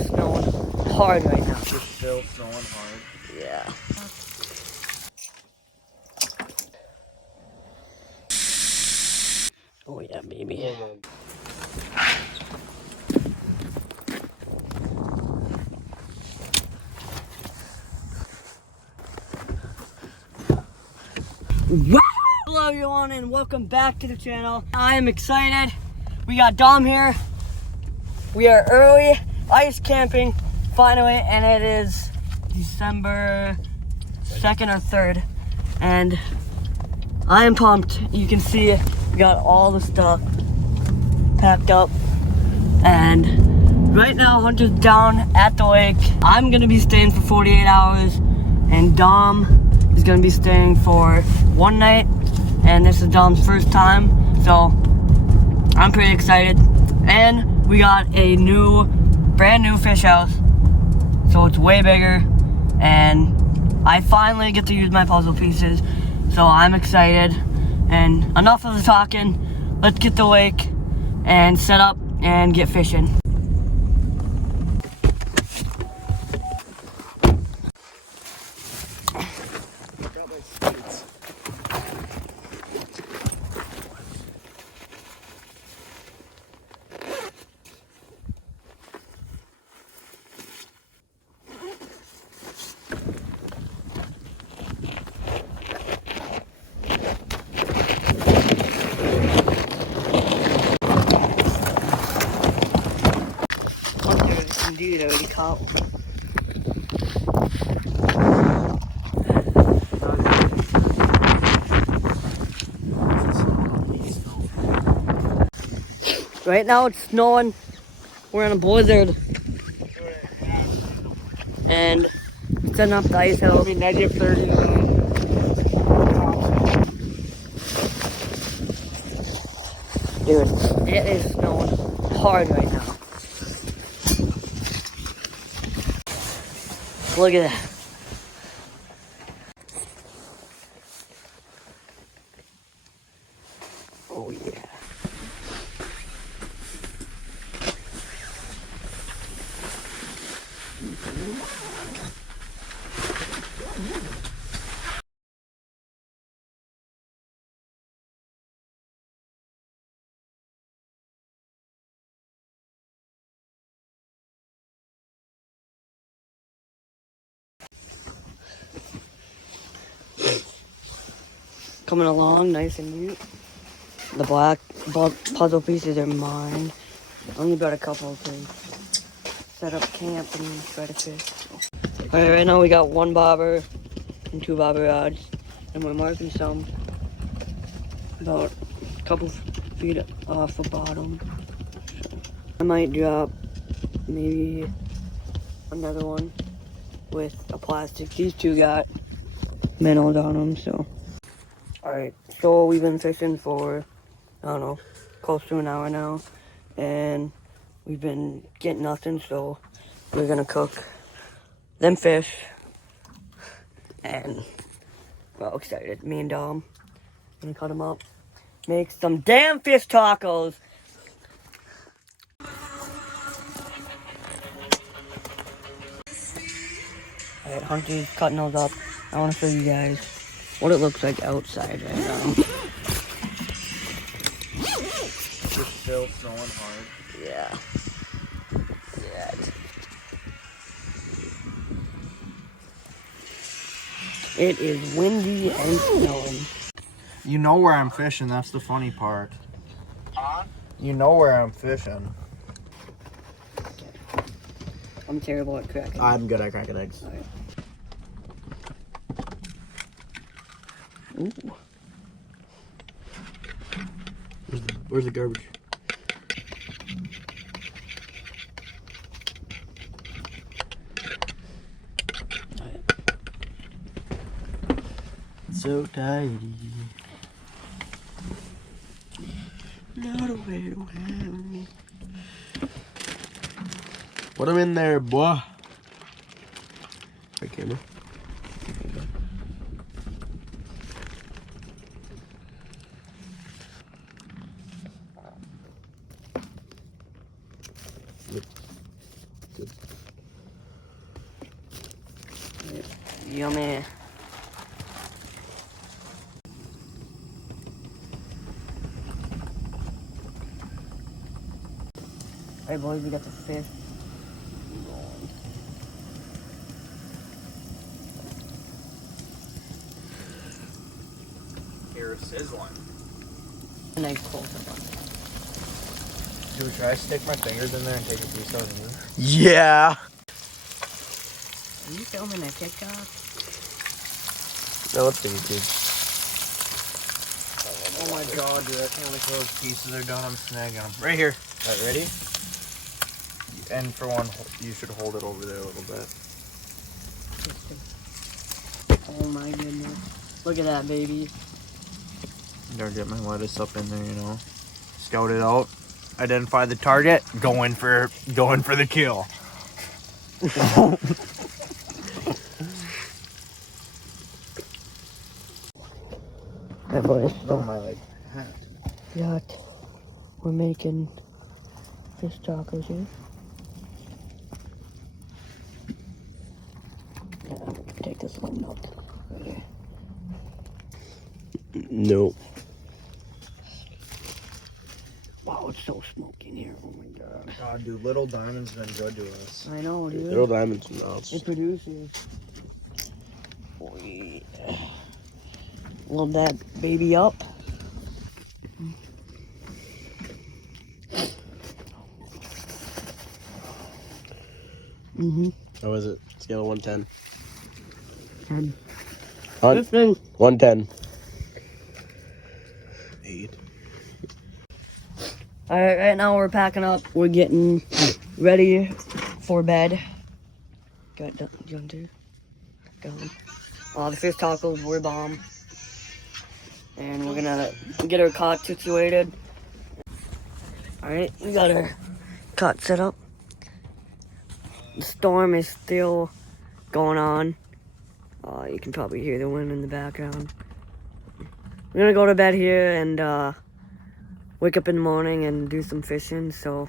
is snowing hard right now. It's still snowing hard. Yeah. Oh yeah, baby. Hello everyone and welcome back to the channel. I am excited. We got Dom here. We are early ice camping finally, and it is December 2nd or 3rd. And I am pumped. You can see we got all the stuff packed up. And right now Hunter's down at the lake. I'm gonna be staying for 48 hours and Dom is gonna be staying for one night. And this is Dom's first time, so I'm pretty excited. And we got a brand new fish house, so it's way bigger, and I finally get to use my puzzle pieces, so I'm excited. And enough of the talking, let's get to the lake and set up and get fishing. Indeed, I already caught one. Right now it's snowing. We're in a blizzard. And setting up the ice hill. It'll be -30 today. Dude, it is snowing hard right now. Look at that. Oh yeah. Coming along nice and neat. The black puzzle pieces are mine. I only got a couple to set up camp and try to fish. Alright, right now we got one bobber and two bobber rods, and we're marking some about a couple feet off the bottom. So I might drop maybe another one with a plastic. These two got minnows on them, so. Alright, so we've been fishing for, I don't know, close to an hour now, and we've been getting nothing, so we're gonna cook them fish, and well, excited. Me and Dom gonna cut them up, make some damn fish tacos. Alright, Hunter's cutting those up. I wanna show you guys what it looks like outside right now. It's still snowing hard. Yeah. Yeah. It is windy and snowing. You know where I'm fishing, that's the funny part. You know where I'm fishing. I'm terrible at cracking. I'm good at cracking eggs. All right. Ooh. Where's the garbage? All right. So tidy. Not a way to have me. Put him in there, boy. Right, camera. Good. Yummy. Alright boys, we got the fish. You're sizzling. A nice close up on it. Dude, should I stick my fingers in there and take a piece out of you? Yeah. Are you filming a TikTok? No, it's YouTube. Oh my god, dude, I can't wait till those pieces are done. I'm snagging them. Right here. Alright, ready? And for one, you should hold it over there a little bit. Oh my goodness. Look at that, baby. Gotta get my lettuce up in there, you know. Scout it out. Identify the target. Going for the kill. Hey boys. Oh my leg. We're making fish tacos here. Yeah, take this one out. Okay. No. Wow, it's so smoky in here. Oh my god. God, dude, Little Diamond's been good to us. I know, dude. Little diamonds nuts. It produces. Oh, yeah. Love that baby up. Mm-hmm. How is it? Scale of 110. 10. This thing. 110. 8. Alright, right now we're packing up. We're getting ready for bed. Got done too. The fish tacos were bomb. And we're gonna get our cot situated. Alright, we got our cot set up. The storm is still going on. You can probably hear the wind in the background. We're gonna go to bed here and wake up in the morning and do some fishing. So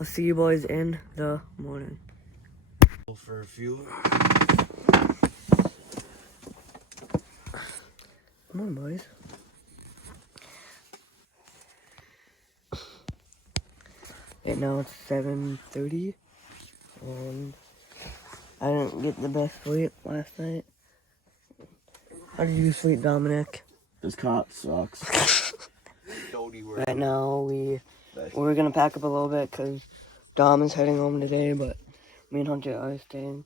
I'll see you boys in the morning. For a few. Come on, boys. Right now it's 7:30. I didn't get the best sleep last night. How did you sleep, Dominic? This cot sucks. Right now we're gonna pack up a little bit because Dom is heading home today, but me and Hunter are staying.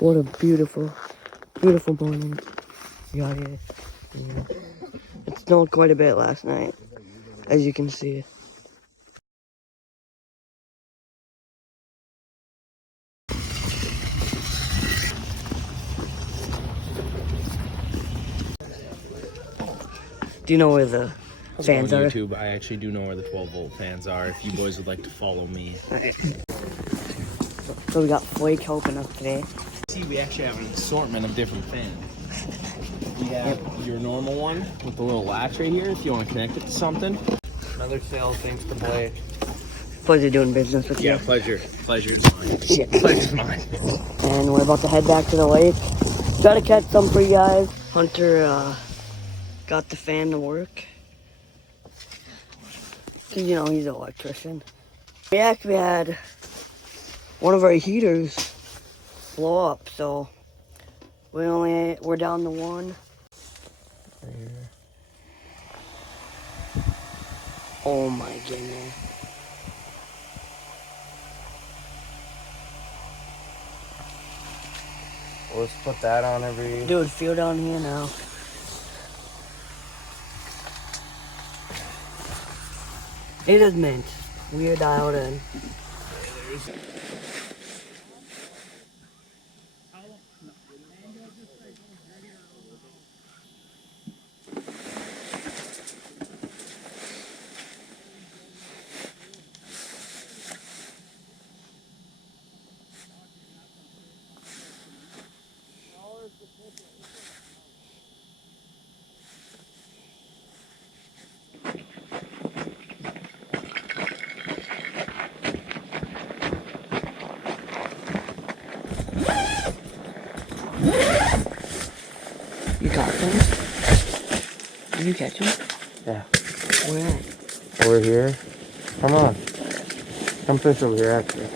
What a beautiful, beautiful morning we got here. Yeah. It snowed quite a bit last night, as you can see. Do you know where the fans on are? YouTube, I actually do know where the 12-volt fans are. If you boys would like to follow me. Alright. So we got Flake helping us today. See, we actually have an assortment of different fans. We have your normal one with the little latch right here if you want to connect it to something. Another sale thanks to Blake. Pleasure doing business with you. Yeah, pleasure. Pleasure's mine. Shit. Pleasure's mine. And we're about to head back to the lake. Try to catch some for you guys. Hunter got the fan to work. Cause you know he's an electrician. We actually had one of our heaters blow up, so we're down to one. Right here. Oh my goodness. Well, let's put that on every. Dude, feel down here now. It is mint. We are dialed in. you catch him? Yeah. Where? Over here. Come on. Come fish over here, actually.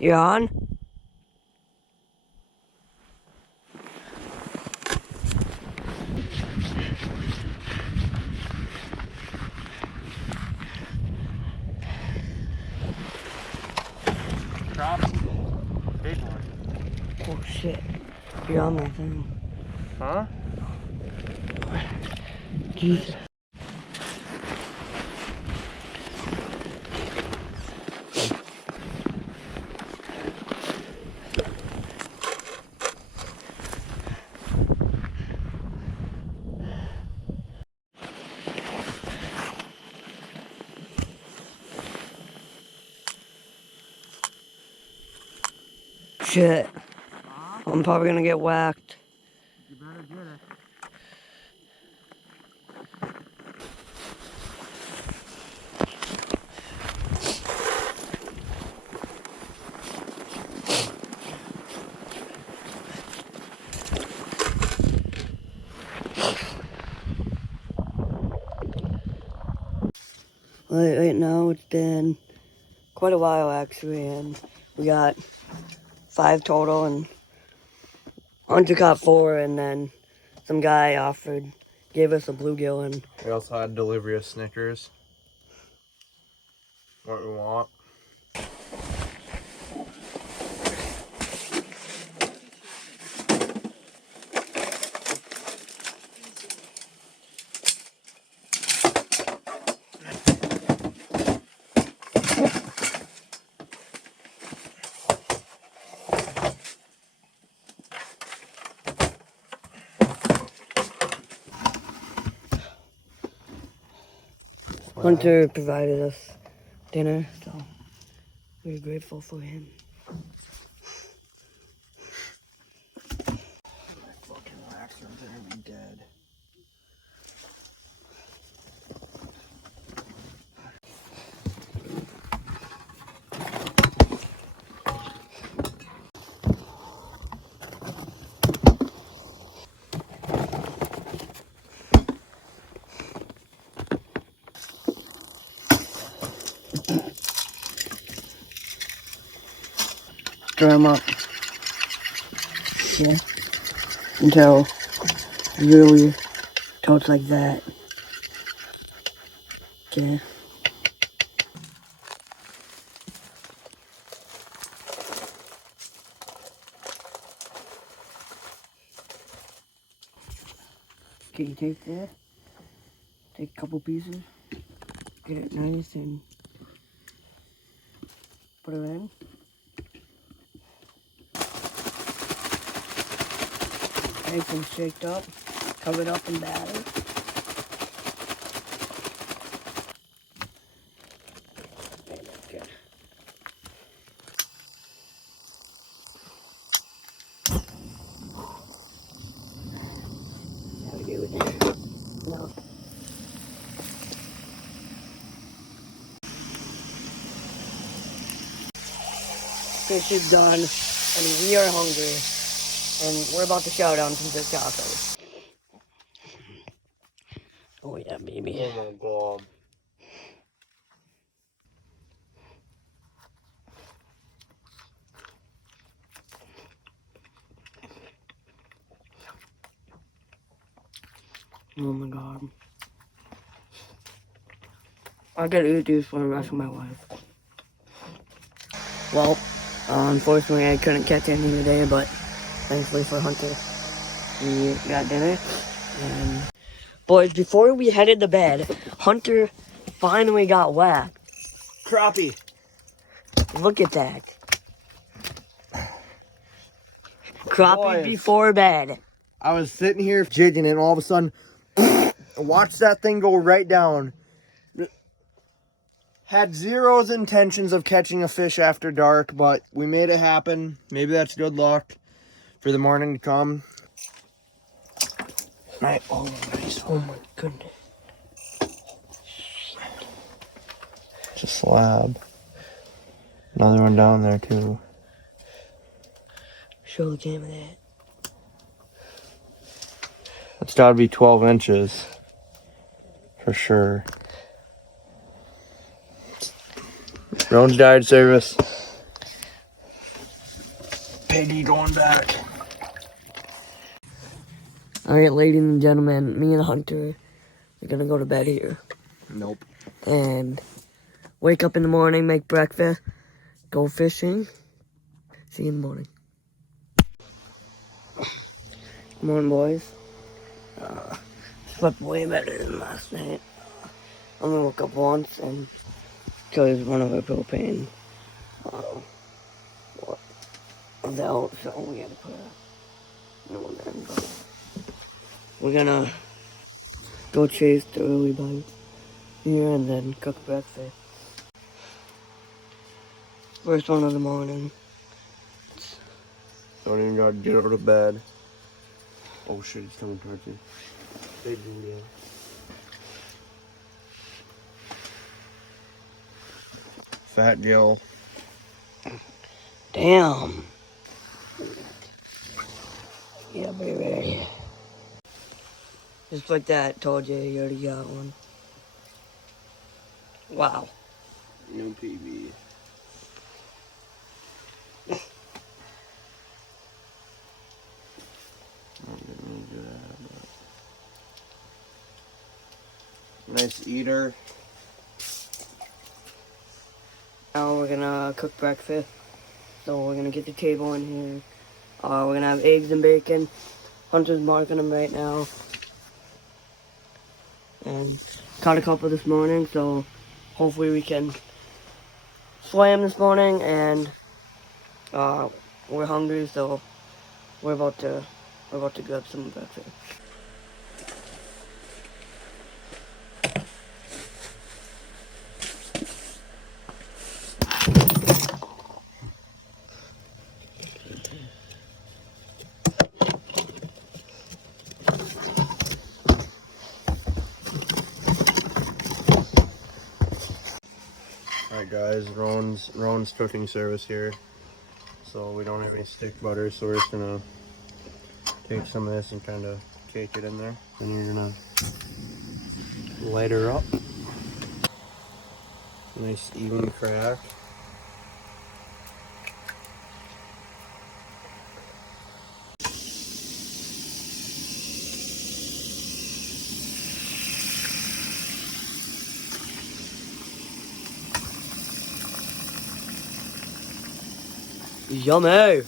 You on? Crappie. Big one. Oh shit. You're on my thing. Huh? Jesus. Shit. I'm probably gonna get whacked. You better get it. Right now it's been quite a while actually, and we got 5 total, and Hunter caught 4, and then some guy gave us a bluegill, and We also had delivery of Snickers. What we want. Hunter provided us dinner, so we're grateful for him. Fucking wax are gonna be dead. Stir him up. Yeah. Until really totes like that. Okay. Can you take that? Take a couple pieces. Get it nice and put it in. Nice and shaked up. Cover it up and batter. Okay, that's good. How we do it? No. Fish is done, and we are hungry. And we're about to chow down some good tacos. Oh yeah, baby. Oh my god. Oh my god. I gotta eat these for the rest of my life. Well, unfortunately I couldn't catch anything today, but thankfully for Hunter, we got dinner. And boys, before we headed to bed, Hunter finally got whacked. Crappie. Look at that. Crappie Boys. before bed. I was sitting here jigging it, and all of a sudden, watch that thing go right down. Had zero intentions of catching a fish after dark, but we made it happen. Maybe that's good luck for the morning to come. Oh, nice. Oh my goodness. a slab. Another one down there too. Show the camera that. It's gotta be 12 inches. For sure. Drone's died service. Piggy going back. Alright, ladies and gentlemen, me and Hunter are gonna go to bed here. Nope. And wake up in the morning, make breakfast, go fishing. See you in the morning. Good morning, boys. Slept way better than last night. I only woke up once, and because one of our propane was out, so we had to put a new one in. But we're gonna go chase the early bite here and then cook breakfast. First one of the morning. Don't even gotta get out of bed. Oh shit, it's coming towards you. Big deal. Fat Jill. Damn. Yeah, baby. Just like that, told you already got one. Wow. New PB. Nice eater. Now we're gonna cook breakfast. So we're gonna get the table in here. We're gonna have eggs and bacon. Hunter's marking them right now. And caught a couple this morning, so hopefully we can slay them this morning. And we're hungry, so we're about to grab some breakfast. Alright guys, Rowan's cooking service here. So we don't have any stick butter, so we're just gonna take some of this and kind of cake it in there. Then you're gonna light her up. Nice even crack. Yummy!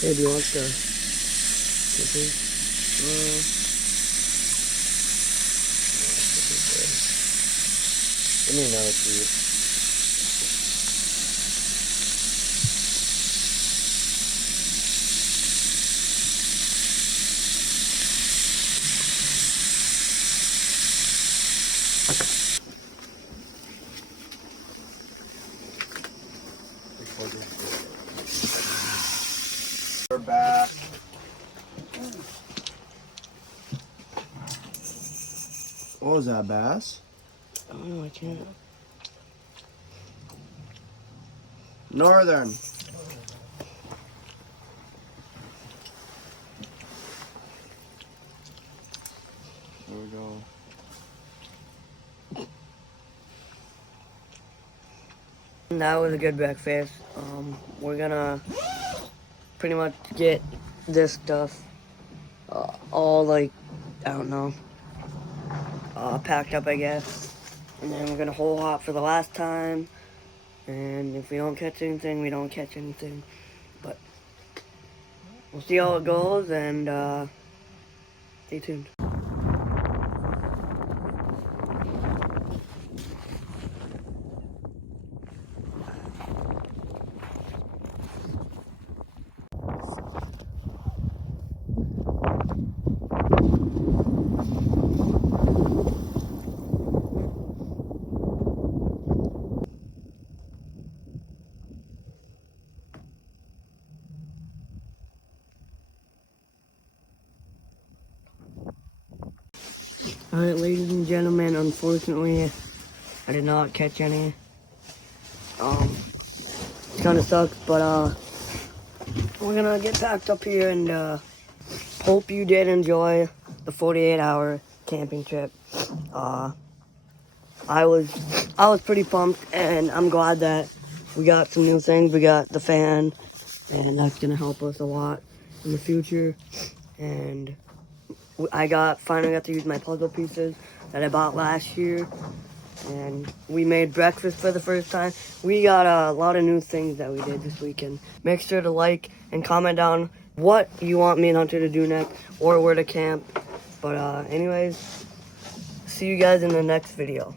Hey, do you want the Give me another piece. We're back. What was that, bass? Oh, I can't. Northern. There we go. That was a good breakfast. We're gonna pretty much get this stuff all like, I don't know, packed up, I guess. And then we're gonna hole hop for the last time. And if we don't catch anything, we don't catch anything. But we'll see how it goes, and stay tuned. Alright, ladies and gentlemen, unfortunately, I did not catch any. It kind of sucks, but we're gonna get packed up here and hope you did enjoy the 48-hour camping trip. I was pretty pumped, and I'm glad that we got some new things. We got the fan, and that's gonna help us a lot in the future. And I finally got to use my puzzle pieces that I bought last year, and we made breakfast for the first time. We got a lot of new things that we did this weekend. Make sure to like and comment down what you want me and Hunter to do next, or where to camp. But anyways, see you guys in the next video.